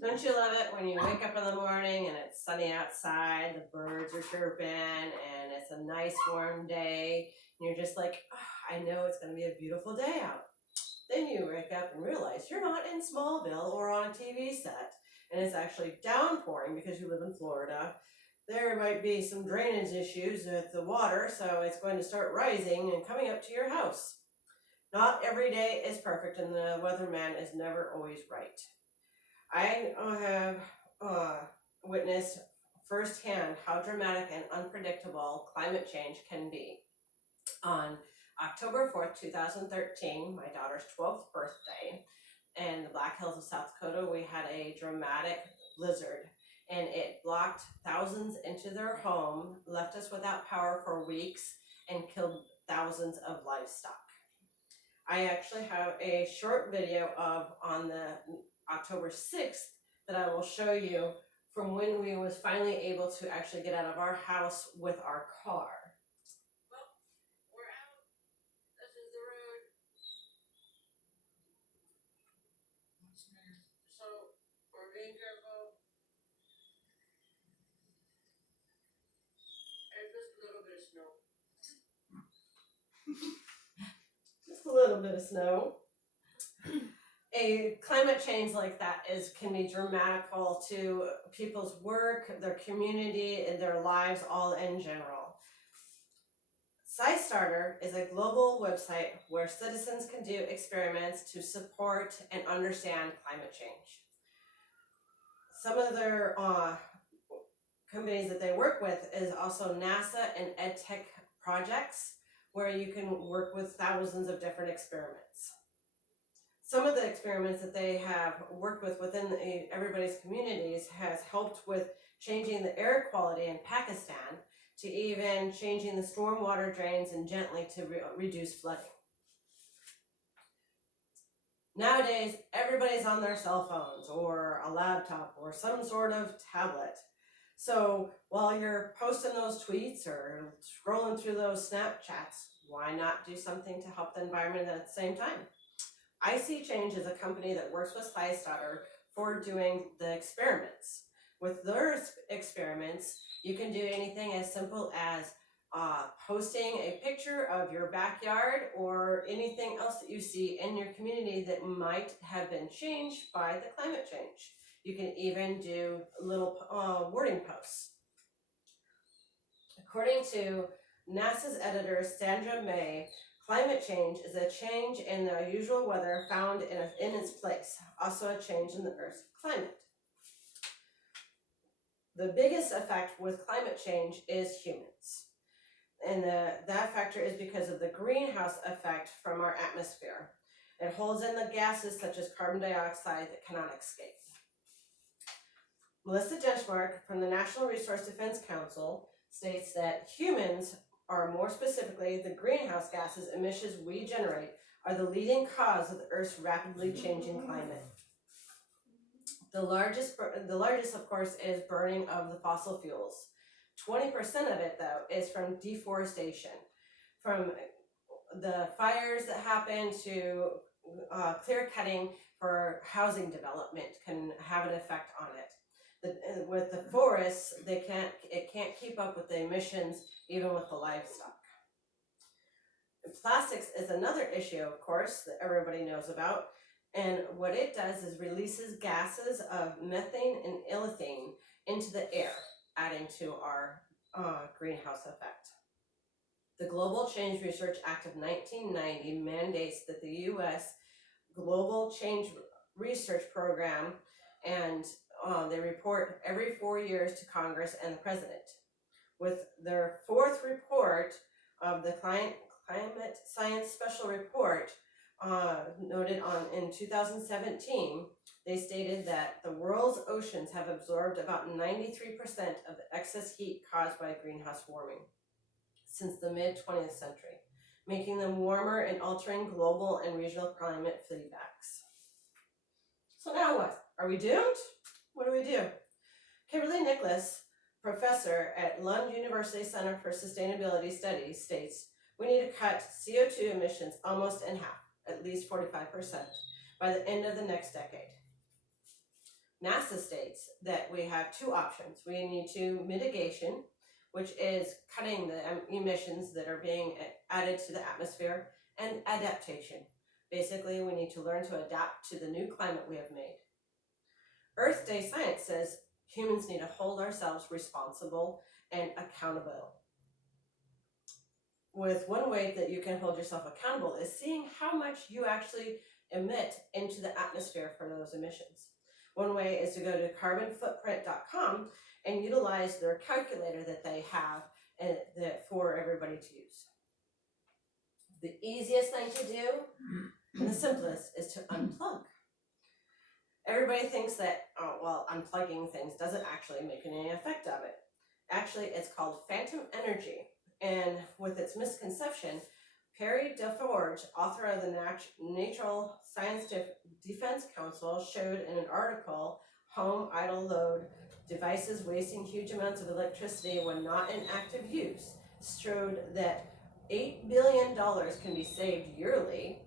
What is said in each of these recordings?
Don't you love it when you wake up in the morning and it's sunny outside, the birds are chirping, and it's a nice warm day, and you're just like, oh, I know it's going to be a beautiful day out. Then you wake up and realize you're not in Smallville or on a TV set, and it's actually downpouring because you live in Florida. There might be some drainage issues with the water, so it's going to start rising and coming up to your house. Not every day is perfect, and the weatherman is never always right. I have witnessed firsthand how dramatic and unpredictable climate change can be. On October 4th, 2013, my daughter's 12th birthday, in the Black Hills of South Dakota, we had a dramatic blizzard, and it blocked thousands into their home, left us without power for weeks, and killed thousands of livestock. I actually have a short video of on the October 6th that I will show you from when we was finally able to actually get out of our house with our car. Well, we're out. This is the road. So we're being careful. And just a little bit of snow. Just a little bit of snow. A climate change like that can be dramatical to people's work, their community, and their lives all in general. SciStarter is a global website where citizens can do experiments to support and understand climate change. Some of their companies that they work with is also NASA and EdTech projects, where you can work with thousands of different experiments. Some of the experiments that they have worked with within everybody's communities has helped with changing the air quality in Pakistan to even changing the stormwater drains and gently to reduce flooding. Nowadays, everybody's on their cell phones or a laptop or some sort of tablet. So while you're posting those tweets or scrolling through those Snapchats, why not do something to help the environment at the same time? IC Change is a company that works with SciStarter for doing the experiments. With their experiments, you can do anything as simple as posting a picture of your backyard or anything else that you see in your community that might have been changed by the climate change. You can even do little wording posts. According to NASA's editor, Sandra May, climate change is a change in the usual weather found in its place, also a change in the Earth's climate. The biggest effect with climate change is humans. And that factor is because of the greenhouse effect from our atmosphere. It holds in the gases such as carbon dioxide that cannot escape. Melissa Denchmark from the National Resource Defense Council states that humans, or more specifically the greenhouse gases emissions we generate, are the leading cause of the Earth's rapidly changing climate. The largest, of course, is burning of the fossil fuels. 20% of it, though, is from deforestation, from the fires that happen to clear cutting for housing development can have an effect on it. With the forests, it can't keep up with the emissions, even with the livestock. And plastics is another issue, of course, that everybody knows about. And what it does is releases gases of methane and illithane into the air, adding to our greenhouse effect. The Global Change Research Act of 1990 mandates that the U.S. Global Change Research Program, and they report every 4 years to Congress and the President. With their fourth report of the Climate Science Special Report, noted in 2017, they stated that the world's oceans have absorbed about 93% of the excess heat caused by greenhouse warming since the mid-20th century, making them warmer and altering global and regional climate feedbacks. So now what? Are we doomed? What do we do? Kimberly Nicholas, professor at Lund University Center for Sustainability Studies, states, we need to cut CO2 emissions almost in half, at least 45%, by the end of the next decade. NASA states that we have two options. We need to mitigation, which is cutting the emissions that are being added to the atmosphere, and adaptation. Basically, we need to learn to adapt to the new climate we have made. Earth Day Science says humans need to hold ourselves responsible and accountable. With one way that you can hold yourself accountable is seeing how much you actually emit into the atmosphere for those emissions. One way is to go to carbonfootprint.com and utilize their calculator that they have for everybody to use. The easiest thing to do and the simplest is to unplug. Everybody thinks that, unplugging things doesn't actually make any effect of it. Actually, it's called phantom energy. And with its misconception, Perry DeForge, author of the Natural Science Defense Council, showed in an article, Home Idle Load, Devices Wasting Huge Amounts of Electricity When Not in Active Use, showed that $8 billion can be saved yearly.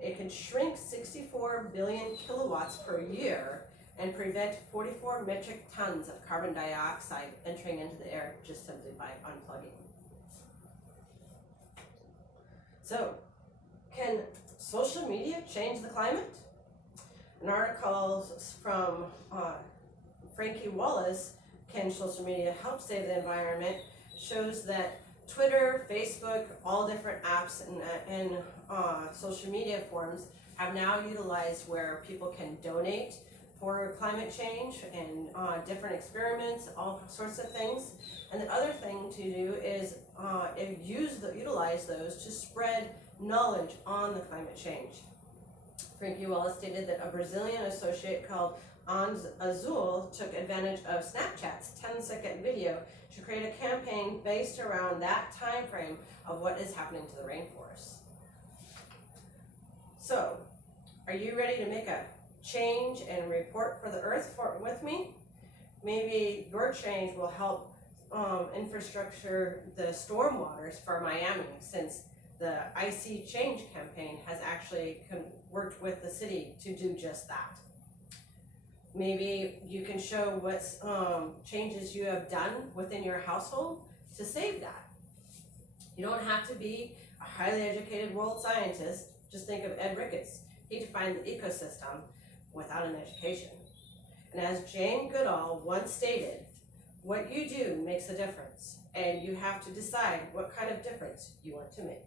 It can shrink 64 billion kilowatts per year and prevent 44 metric tons of carbon dioxide entering into the air just simply by unplugging. So, can social media change the climate? An article from Frankie Wallace, Can Social Media Help Save the Environment, shows that Twitter, Facebook, all different apps and social media forums have now utilized where people can donate for climate change and different experiments, all sorts of things. And the other thing to do is utilize those to spread knowledge on the climate change. Frankie Wallace stated that a Brazilian associate called Ans Azul took advantage of Snapchat's 10-second video to create a campaign based around that time frame of what is happening to the rainforest. So, are you ready to make a change and report for the earth with me? Maybe your change will help infrastructure the stormwaters for Miami, since the IC Change campaign has actually worked with the city to do just that. Maybe you can show what changes you have done within your household to save that. You don't have to be a highly educated world scientist. Just think of Ed Ricketts. He defined the ecosystem without an education. And as Jane Goodall once stated, what you do makes a difference, and you have to decide what kind of difference you want to make.